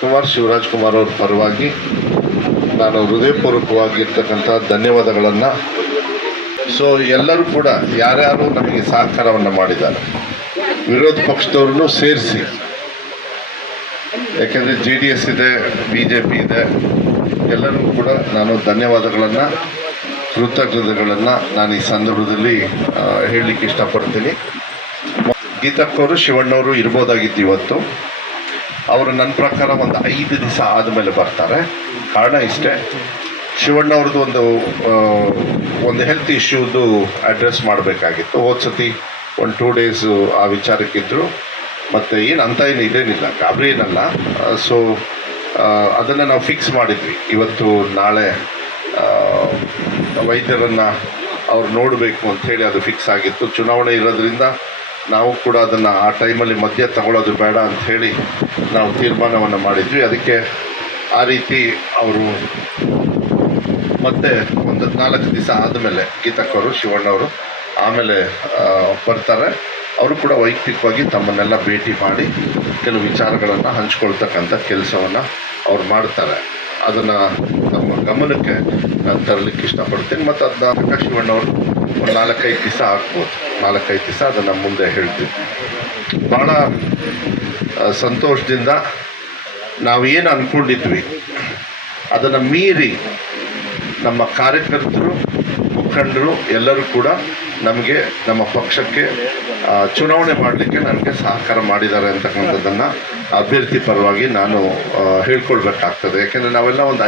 ಕುಮಾರ್ ಶಿವರಾಜ್ ಕುಮಾರ್ ಅವ್ರ ಪರವಾಗಿ ನಾನು ಹೃದಯಪೂರ್ವಕವಾಗಿರ್ತಕ್ಕಂಥ ಧನ್ಯವಾದಗಳನ್ನು. ಸೊ ಎಲ್ಲರೂ ಕೂಡ ಯಾರ್ಯಾರು ನಮಗೆ ಸಹಕಾರವನ್ನು ಮಾಡಿದ್ದಾರೆ, ವಿರೋಧ ಪಕ್ಷದವ್ರನ್ನೂ ಸೇರಿಸಿ. ಯಾಕೆಂದರೆ ಜೆ ಡಿ ಎಸ್ ಇದೆ ಬಿ ಜೆ ಪಿ ಇದೆ ಎಲ್ಲರಿಗೂ ಕೂಡ ನಾನು ಧನ್ಯವಾದಗಳನ್ನು, ಕೃತಜ್ಞತೆಗಳನ್ನು ನಾನು ಈ ಸಂದರ್ಭದಲ್ಲಿ ಹೇಳಲಿಕ್ಕೆ ಇಷ್ಟಪಡ್ತೀನಿ. ಗೀತಕ್ಕವರು, ಶಿವಣ್ಣವರು ಇರ್ಬೋದಾಗಿತ್ತು ಇವತ್ತು. ಅವರು ನನ್ನ ಪ್ರಕಾರ ಒಂದು ಐದು ದಿವಸ ಆದಮೇಲೆ ಬರ್ತಾರೆ. ಕಾರಣ ಇಷ್ಟೇ. ಶಿವಣ್ಣ ಅವ್ರದ್ದು ಒಂದು ಒಂದು ಹೆಲ್ತ್ ಇಶ್ಯೂದು ಅಡ್ರೆಸ್ ಮಾಡಬೇಕಾಗಿತ್ತು. ಹೋದ ಸತಿ ಒಂದು ಟೂ ಡೇಸು ಆ ವಿಚಾರಕ್ಕಿದ್ದರು ಮತ್ತು ಏನು ಅಂತ ಏನು ಇದೇನಿಲ್ಲ. ಗಾಬರಿ ಏನಲ್ಲ. ಸೊ ಅದನ್ನು ನಾವು ಫಿಕ್ಸ್ ಮಾಡಿದ್ವಿ. ಇವತ್ತು ನಾಳೆ ವೈದ್ಯರನ್ನು ಅವ್ರು ನೋಡಬೇಕು ಅಂಥೇಳಿ ಅದು ಫಿಕ್ಸ್ ಆಗಿತ್ತು. ಚುನಾವಣೆ ಇರೋದ್ರಿಂದ ನಾವು ಕೂಡ ಅದನ್ನು ಆ ಟೈಮಲ್ಲಿ ಮಧ್ಯೆ ತಗೊಳ್ಳೋದು ಬೇಡ ಅಂತ ಹೇಳಿ ನಾವು ತೀರ್ಮಾನವನ್ನು ಮಾಡಿದ್ವಿ. ಅದಕ್ಕೆ ಆ ರೀತಿ ಅವರು ಮತ್ತೆ ಒಂದು ನಾಲ್ಕು ದಿವಸ ಆದಮೇಲೆ ಗೀತಕ್ಕವರು, ಶಿವಣ್ಣವರು ಆಮೇಲೆ ಬರ್ತಾರೆ. ಅವರು ಕೂಡ ವೈಯಕ್ತಿಕವಾಗಿ ತಮ್ಮನ್ನೆಲ್ಲ ಭೇಟಿ ಮಾಡಿ ಕೆಲವು ವಿಚಾರಗಳನ್ನು ಹಂಚ್ಕೊಳ್ತಕ್ಕಂಥ ಕೆಲಸವನ್ನು ಅವ್ರು ಮಾಡ್ತಾರೆ. ಅದನ್ನು ನಮ್ಮ ಗಮನಕ್ಕೆ ನಾನು ತರಲಿಕ್ಕೆ ಇಷ್ಟಪಡ್ತೀನಿ. ಮತ್ತು ಅದನ್ನ ಶಿವಣ್ಣವರು ಒಂದು ನಾಲ್ಕೈದು ದಿವಸ ಹಾಕ್ಬೋದು ನಾಲ್ಕೈದು ದಿವಸ ಅದನ್ನು ಮುಂದೆ ಹೇಳ್ತೀವಿ. ಭಾಳ ಸಂತೋಷದಿಂದ ನಾವು ಏನು ಅಂದ್ಕೊಂಡಿದ್ವಿ ಅದನ್ನು ಮೀರಿ ನಮ್ಮ ಕಾರ್ಯಕರ್ತರು, ಮುಖಂಡರು ಎಲ್ಲರೂ ಕೂಡ ನಮಗೆ ನಮ್ಮ ಪಕ್ಷಕ್ಕೆ ಚುನಾವಣೆ ಮಾಡಲಿಕ್ಕೆ ನನಗೆ ಸಹಕಾರ ಮಾಡಿದ್ದಾರೆ ಅಂತಕ್ಕಂಥದ್ದನ್ನು ಅಭ್ಯರ್ಥಿ ಪರವಾಗಿ ನಾನು ಹೇಳ್ಕೊಳ್ಬೇಕಾಗ್ತದೆ. ಯಾಕೆಂದರೆ ನಾವೆಲ್ಲ ಒಂದು